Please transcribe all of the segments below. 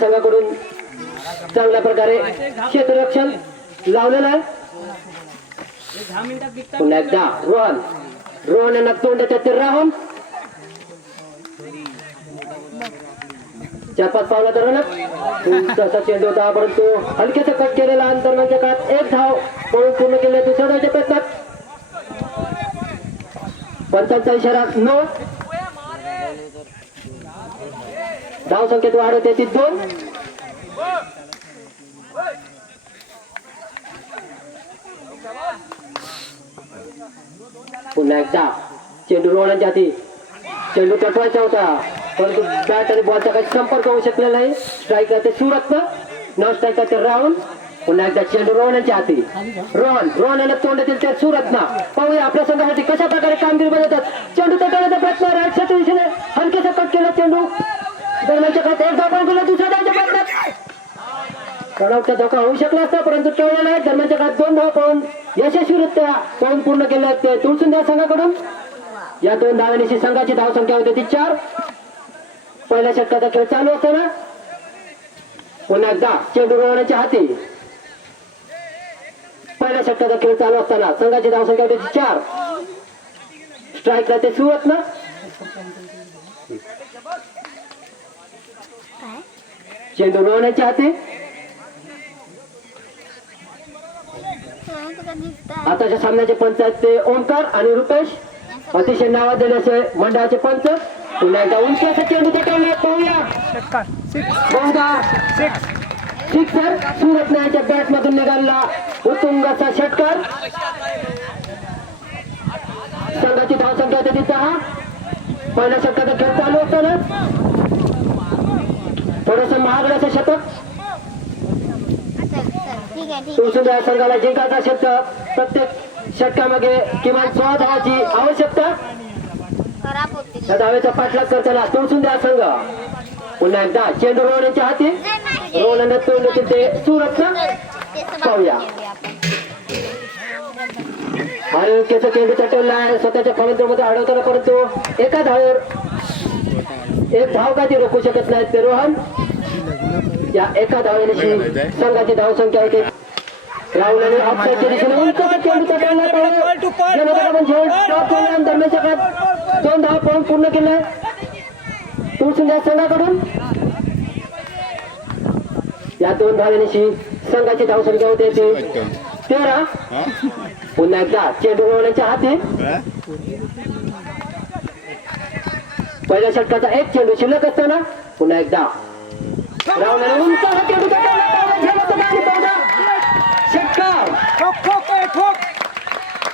संघाकडून चांगल्या प्रकारे क्षेत्ररक्षण लावलेलं आहे. पुन्हा एकदा रोहन यांना तोंडाच्या ते राहून 4-5 पावला धरणं तसा चेंडू होता, परंतु हलकेचा कट केलेला अंतर्गत काळात एक धाव पळून पूर्ण केले. दुसऱ्या धावच्या प्रयत्नात पंचांचा इशारा नो. धाव संख्येत वाढ होते ती 2. पुन्हा एकदा चेंडू रोहनच्या हाती. चेंडू तटवायचा होता, परंतु बॅट आणि बॉलचा काही संपर्क होऊ शकलेला नाही. स्ट्राईक ते सुरत न स्ट्राईक ते राहुल. पुन्हा एकदा चेंडू रोहनच्या हाती. रोहन यांना तोंड देतील ते सुरत ना. पाहूया आपल्या संघासाठी कशा प्रकारे कामगिरी बनवतात. चेंडू तटवण्याचा प्रयत्न राईट साईड दिशेने हलकेसा कट केला. चेंडू दरम्यानच्या खात एक धाव केला. दुसऱ्या धावच्या प्रयत्नात कडकचा धोका होऊ शकला असता, परंतु टोळला नाही. दरम्यानच्या काळात 2 धाव पाहून यशस्वीरित्या पाहून पूर्ण केले ते तुळसुंद्या संघाकडून. या 2 धावांनी संघाची धाव संख्या होती ती 4. पहिल्या षटकाचा खेळ चालू असताना पुन्हा एकदा चेंडू रोवण्याच्या हाती. पहिल्या षटकाचा खेळ चालू असताना संघाची धाव संख्या होती 4. स्ट्राईकला ते सुरत ना. चेंडू रोवण्याच्या हाती. आताच्या सामन्याचे पंच आहेत ते ओमकार आणि रुपेश, अतिशय नावाजलेले मंडळाचे पंच. पुन्हा एकदा उंच असा चेंडू तटवला. पाहूया बहुधा सिक्सर सुरत यांच्या बॅट मधून निघाला उत्तुंग असा षटकार. संघाची धाव संख्या होती 10. पहिल्या षटकाचा खेळ चालू असताना थोडस महागड असं शतक. तुळसुंद्या संघाला जिंकायचा षटक. प्रत्येक षटकामागे किमान 16 धावाची आवश्यकता. त्या धावेचा पाठलाग करताना तुळसुंद्या संघ. पुन्हा एकदा चेंडू रोहनच्या हाती. रोहन तोंड ते सुरत ना. पाहूया हलकेचा चेंडू तटवला आहे. स्वतःच्या फलंदाजीमध्ये अडवताना, परंतु एका धावेवर एक धाव काय ते रोखू शकत नाहीत ते रोहन. या एका धावेने संघाची धाव संख्या होती. राहुल ऑफसाईडच्या दिशेने उंच चेंडू तटवला. दरम्यानच्या काळात 2 धाव पाहून पूर्ण केले तुळसुंद्या संघाकडून. या 2 धावेनिशी संघाची धाव संख्या होती 13. पुन्हा एकदा चेंडू रोवण्याच्या हाती. पहिल्या षटकाचा एक चेंडू शिल्लक असताना पुन्हा एकदा राहुल उंच चेंडू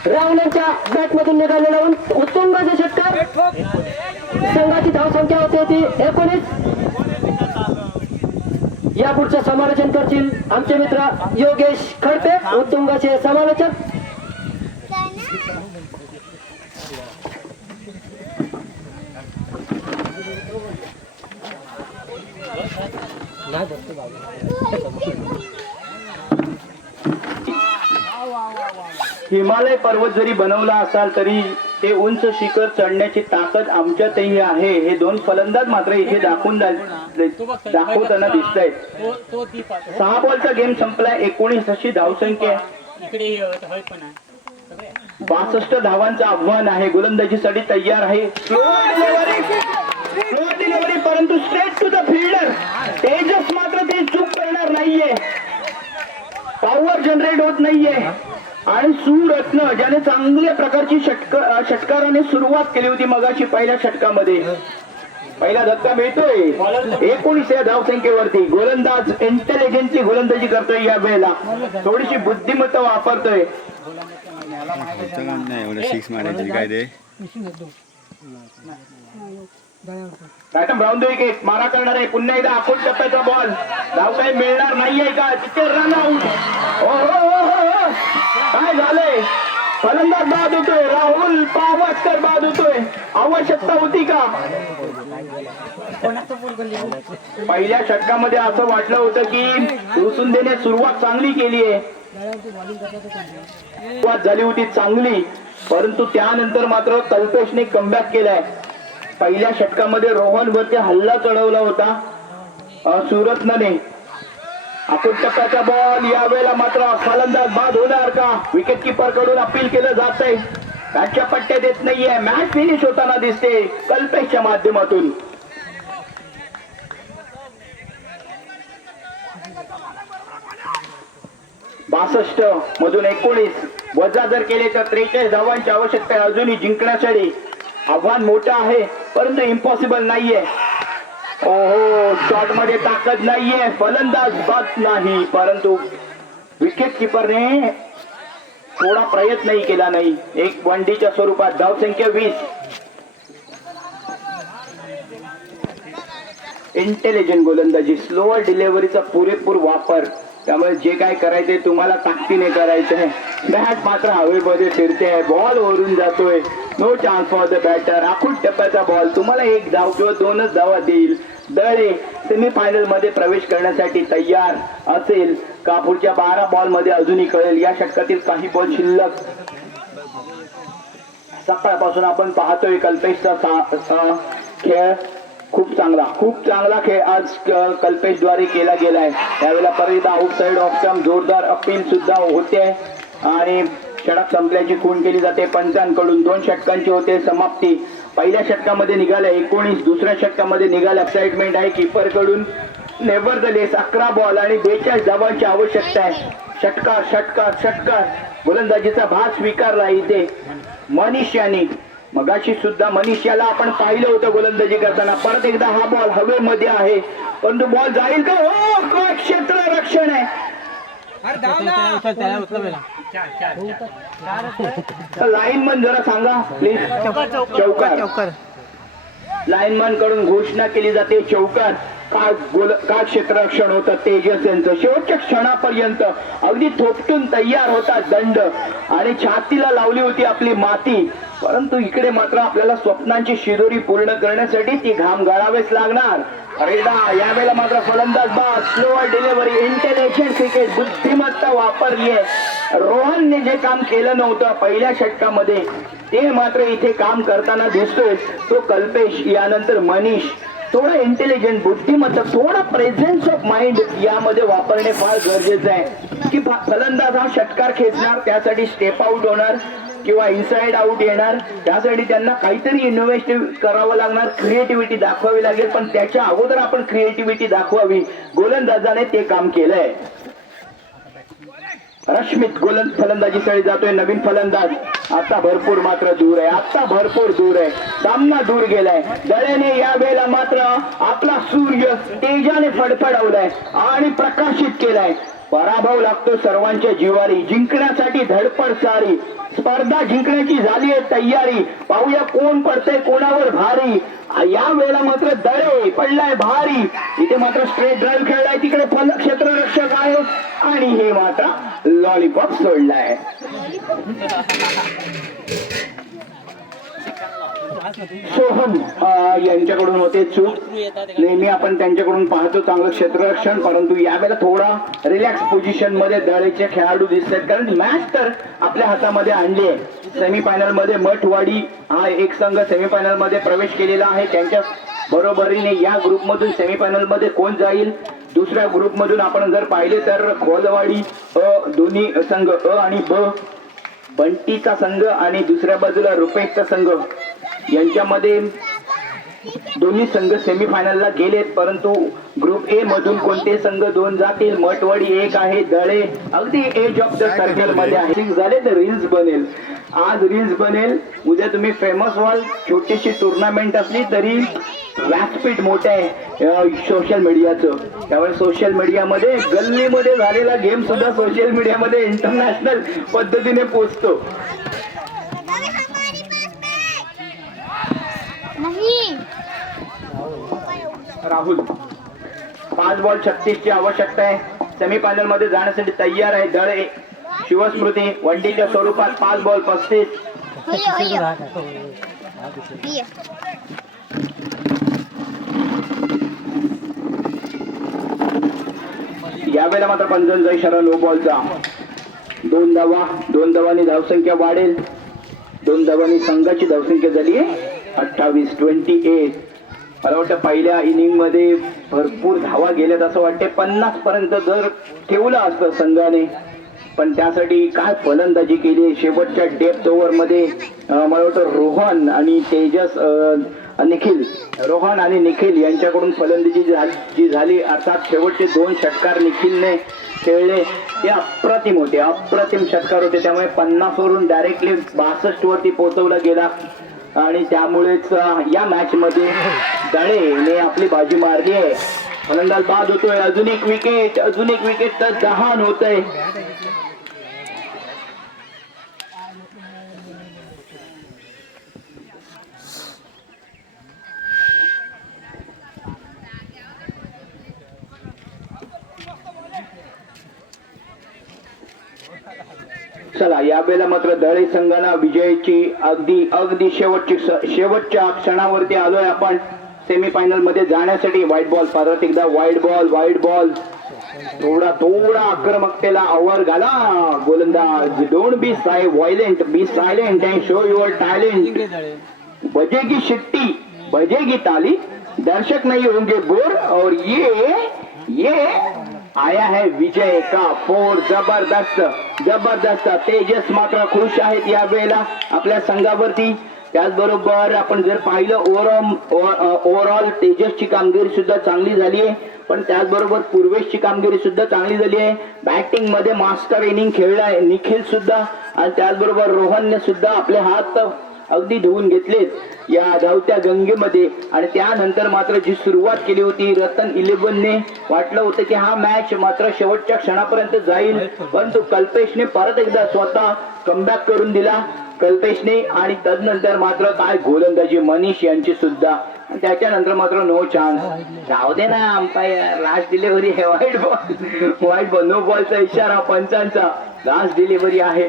राहुलच्या बॅट मधून निघालेला उत्तुंग षटकार. संघाची धाव संख्या होती ती 19. या पुढचं समालोचन करतील आमचे मित्र योगेश खडपे, उत्तुंगाचे समालोचक. हिमालय पर्वत जरी बनवला असाल तरी ते उंच शिखर चढण्याची ताकद आमच्यातही आहे. हे 2 फलंदाज मात्र इथे दाखवताना दिसत आहेत. 6 बॉलचा गेम संपलाय. 19 अशी धावसंख्या. 62 धावांचं आव्हान आहे. गोलंदाजीसाठी तयार आहे. स्लो डिलिव्हरी परंतु straight to the fielder. Tejas मात्र ते चूक करणार नाहीये. पॉवर जनरेट होत नाहीये. आणि सुरत्न ज्याने चांगल्या प्रकारची षटकाराने सुरुवात केली होती मगाशी पहिल्या षटकामध्ये. पहिला धक्का मिळतोय 19 या धावसंख्येवरती. गोलंदाज इंटेलिजन्सची गोलंदाजी करतोय. या वेळेला थोडीशी बुद्धिमत्ता वापरतोय. बॅटम राऊंड विकेट मारा करणार आहे. पुन्हा एकदा अकोट टप्प्याचा बॉल. धाव काही मिळणार नाहीये का? तिथे रन आउट. काय झालंय? फलंदाज बाद होतोय. राहुल पावसकर बाद होतोय. आवश्यकता होती का? पहिल्या षटकामध्ये असं वाटलं होतं की तुळसुंदेने सुरुवात चांगली केली आहे. सुरुवात झाली होती चांगली, परंतु त्यानंतर मात्र कल्पेशने कमबॅक केलाय. पहिल्या षटकामध्ये रोहन वरती हल्ला चढवला होता सुरत्नने. आपण टप्प्याचा बॉल यावेळेला मात्र फलंदाज बाद होणार का? विकेट किपर कडून अपील केलं जात आहे. मॅचच्या पट्ट्या देत नाहीये. मॅच फिनिश होताना दिसते कल्पेशच्या माध्यमातून. बासष्ट मधून 19 वजा जर केले तर 43 धावांची आवश्यकता आहे अजूनही जिंकण्यासाठी. आव्हान मोठं आहे परंतु इम्पॉसिबल नाहीये. ओहो, शॉट मध्ये ताकद नाहीये. फलंदाज बाद नाही, परंतु विकेट किपरने थोडा प्रयत्नही केला नाही. एक वनडीच्या स्वरूपात धावसंख्या 20. इंटेलिजंट गोलंदाजी, स्लोअर डिलिव्हरीचा पुरेपूर वापर. त्यामुळे जे काय करायचंय तुम्हाला ताकदीने करायचंय. बॅट मात्र हवेमध्ये फिरते आहे, बॉल वरून जातोय. No chance for the batter. आखूड टप्प्याचा बॉल तुम्हाला 1 धाव किंवा 2च धावा देईल. दळे सेमीफायनल मध्ये प्रवेश करण्यासाठी तयार असेल का? पुढच्या 12 बॉल मध्ये अजूनही कळेल. या षटकातील काही बॉल शिल्लक. सकाळपासून आपण पाहतोय कल्पेशचा खेळ खूप चांगला खेळ आज कल्पेशद्वारे केला गेलाय. त्यावेळेला परत आउटसाइड ऑफ स्टंप जोरदार अपील सुद्धा होते आणि षटक संपल्याची खूण केली जाते पंचांकडून. 2 षटकांची होते समाप्ती. पहिल्या षटकामध्ये निघाल्या 19, दुसऱ्या षटकामध्ये निघाल्या. एक्साइटमेंट आहे किपर कडून. नेव्हरदलेस 11 बॉल आणि 42 धावांची आवश्यकता आहे. षटकार गोलंदाजीचा भाग स्वीकारला इथे मनीष यांनी. मगाशी सुद्धा मनीष याला आपण पाहिलं होतं गोलंदाजी करताना. परत एकदा हा बॉल हवेमध्ये आहे परंतु बॉल जाईल का? हो, क्षेत्र रक्षण आहे. लाईनमन जरा सांगा प्लीज. चौकार. लाईनमन कडून घोषणा केली जाते चौकार. का क्षेत्ररक्षण होतं तेजस यांचं. शेवटच्या क्षणापर्यंत अगदी थोपटून तयार होता दंड आणि छातीला लावली होती आपली माती. परंतु इकडे मात्र आपल्याला स्वप्नांची शिदोरी पूर्ण करण्यासाठी ती घाम गाळावेच लागणार. रेडा यावेळेला मात्र फलंदाज बाद. स्लोअर डिलिव्हरी, इंटेलिजंट क्रिकेट, बुद्धिमत्ता वापरली आहे. रोहनने जे काम केलं नव्हतं पहिल्या षटकामध्ये ते मात्र इथे काम करताना दिसतोय. तो कल्पेश, यानंतर मनीष. थोडा इंटेलिजंट, बुद्धिमत्ता, थोडा प्रेझेन्स ऑफ माइंड यामध्ये वापरणे फार गरजेचं आहे की फलंदाज हा षटकार खेचणार त्यासाठी स्टेप आउट होणार किंवा इनसाइड आउट येणार. त्यासाठी त्यांना काहीतरी इनोव्हेटिव्ह करावं लागणार, क्रिएटिव्हिटी दाखवावी लागेल. पण त्याच्या अगोदर आपण क्रिएटिव्हिटी दाखवावी. गोलंदाजाने ते काम केलंय. रश्मित फलंदाजीसाठी जातोय नवीन फलंदाज. आता भरपूर मात्र दूर आहे. सामना दूर गेलाय. दळेने या वेळेला मात्र आपला सूर्य तेजाने फडफडवलाय आणि प्रकाशित केलाय. पराभव लागतो सर्वांच्या जिवारी. जिंकण्यासाठी धडपड सारी. स्पर्धा जिंकण्याची झाली आहे तयारी. पाहूया कोण पडतंय कोणावर भारी. या वेळेला मात्र दळे पडलाय भारी. इथे मात्र स्ट्रेट ड्राईव्ह खेळलाय. तिकडे क्षेत्ररक्षक आहे आणि हे मात्र लॉलीपॉप सोडलाय. सोहम यांच्याकडून होते चूक. नेहमी आपण त्यांच्याकडून पाहतो चांगलं क्षेत्ररक्षण, परंतु यावेळेला थोडा रिलॅक्स पोझिशन मध्ये दळेचे खेळाडू दिसतात. कारण मॅच तर आपल्या हातामध्ये आणली आहे. सेमीफायनल मध्ये मठवाडी हा एक संघ सेमीफायनल मध्ये प्रवेश केलेला आहे. त्यांच्या बरोबरीने या ग्रुप मधून सेमीफायनल मध्ये कोण जाईल? दुसऱ्या ग्रुप मधून आपण जर पाहिले तर खोलवाडी दोन्ही संघ अ आणि ब, बंटीचा संघ आणि दुसऱ्या बाजूला रुपेशचा संघ यांच्यामध्ये दोन्ही संघ सेमीफायनलला गेलेत. परंतु ग्रुप ए मधून कोणते संघ 2 जातील? मठवाडी 1 आहे. दळे अगदी एज ऑफ द सर्कल मध्ये आहे. झाले तर रील्स बनेल. आज रील्स बनेल, उद्या तुम्ही फेमस व्हाल. छोटीशी टुर्नामेंट असली तरी व्यासपीठ मोठं आहे सोशल मीडियाचं. त्यामुळे सोशल मीडियामध्ये गल्लीमध्ये झालेला गेम सुद्धा सोशल मीडियामध्ये इंटरनॅशनल पद्धतीने पोहोचतो. राहुल 5 बॉल 36 ची आवश्यकता आहे. सेमीफायनल मध्ये जाण्यासाठी तयार आहे दळे. शिवस्मृती वनडीच्या स्वरूपात 5 बॉल 35. यावेळेला मात्र पंचांचा इशारा नो बॉलचा. 2 धावा, 2 धावांनी धावसंख्या वाढेल. 2 धावांनी संघाची धावसंख्या झाली आहे 28-28. मला वाटतं पहिल्या इनिंग मध्ये भरपूर धावा गेल्यात असं वाटते. 50 पर्यंत जर ठेवलं असतं संघाने, पण त्यासाठी काय फलंदाजी केली शेवटच्या डेप्थ ओव्हर मध्ये. मला वाटतं रोहन आणि तेजस रोहन आणि निखिल यांच्याकडून फलंदाजी जी झाली, अर्थात शेवटचे 2 षटकार निखिलने खेळले ते अप्रतिम होते, अप्रतिम षटकार होते. त्यामुळे 50 वरून डायरेक्टली 62 वरती पोहोचवला गेला आणि त्यामुळेच या मॅच मध्ये दळेने आपली बाजी मारली आहे. फलंदाज बाद होतोय. अजून एक विकेट तर 10 होतंय. चला यावेळेला मात्र दळे संघाला विजयाची अगदी शेवटच्या क्षणावरती आलोय आपण. सेमीफायनल मध्ये जाण्यासाठी वाईट बॉल, परत एकदा वाईट बॉल. थोडा आक्रमकतेला आवर घाला गोलंदाज. Don't be violent, be silent and show your talent. बजेगी शिट्टी, बजेगी ताली, दर्शक नहीं होंगे बोर. और ये आया है विजय का 4. जबरदस्त. तेजस मात्र खुश आहेत या वेळेला आपल्या संघावरती. त्याचबरोबर आपण जर पाहिलं ओव्हरऑल तेजसची कामगिरी सुद्धा चांगली झाली आहे, पण त्याचबरोबर पूर्वेशची कामगिरी सुद्धा चांगली झाली आहे. बॅटिंग मध्ये मास्टर इनिंग खेळलाय निखिल सुद्धा, आणि त्याचबरोबर रोहनने सुद्धा आपले हात अगदी धुवून घेतलेत या धावत्या गंगेमध्ये. आणि त्यानंतर मात्र जी सुरुवात केली होती रतन 11ने, वाटलं होतं की हा मॅच मात्र शेवटच्या क्षणापर्यंत जाईल, परंतु कल्पेशने परत एकदा स्वतः कमबॅक करून दिला कल्पेशने. आणि तदनंतर मात्र काय गोलंदाजी मनीष यांची सुद्धा. त्याच्यानंतर मात्र नो चान्स. जाऊ दे ना अंपायर, लास्ट डिलिव्हरी आहे. वाईट बॉल नो बॉलचा इशारा पंचांचा. लास्ट डिलिव्हरी आहे.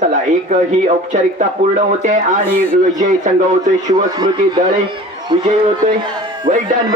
चला एक ही औपचारिकता पूर्ण होते आणि विजय संघ होतोय शिवस्मृती दळे विजयी होतोय. वेल डन.